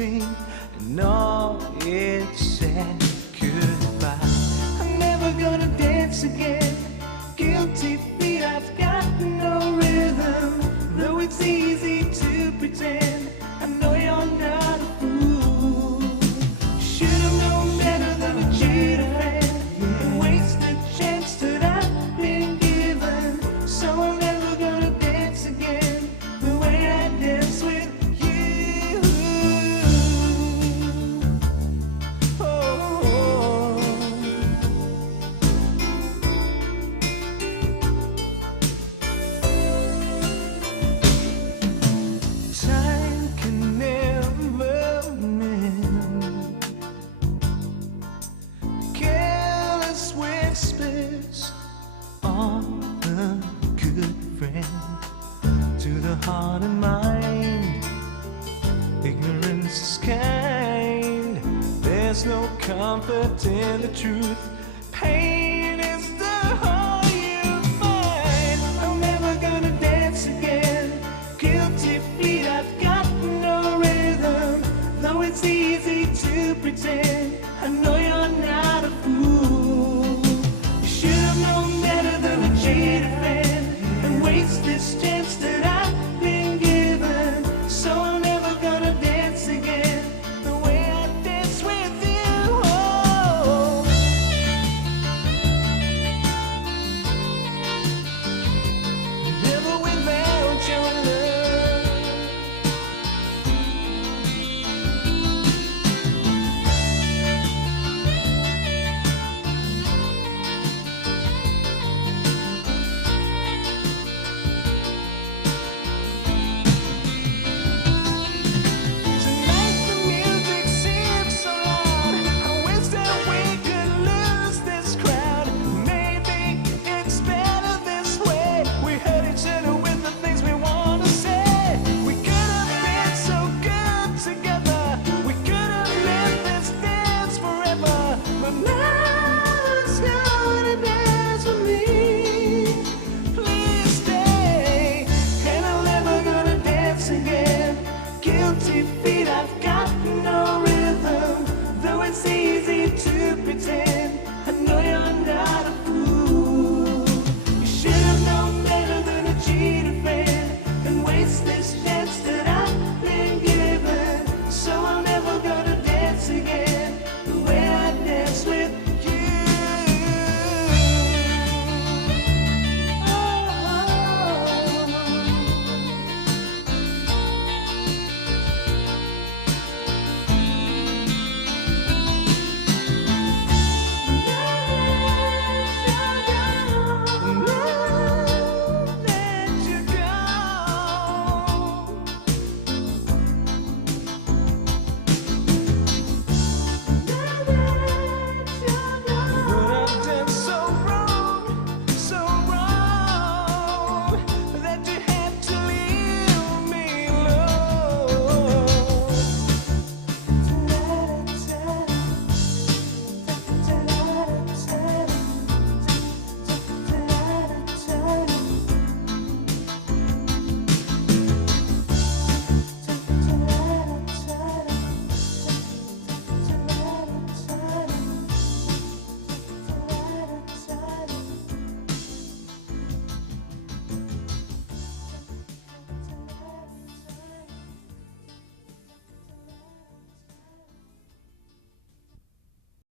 screen, and all it said goodbye. I'm never gonna dance again. Guilty feet, I've got no rhythm. Though it's easy to pretend, I know you're not a fool. Should've known better than to cheat a friend and waste the chance that I've been given. So I'm never gonna dance again the way I dance with you. Oh. Time can never mend careless whispers on a good friend. To the heart and mind, ignorance is kind. There's no comfort in the truth.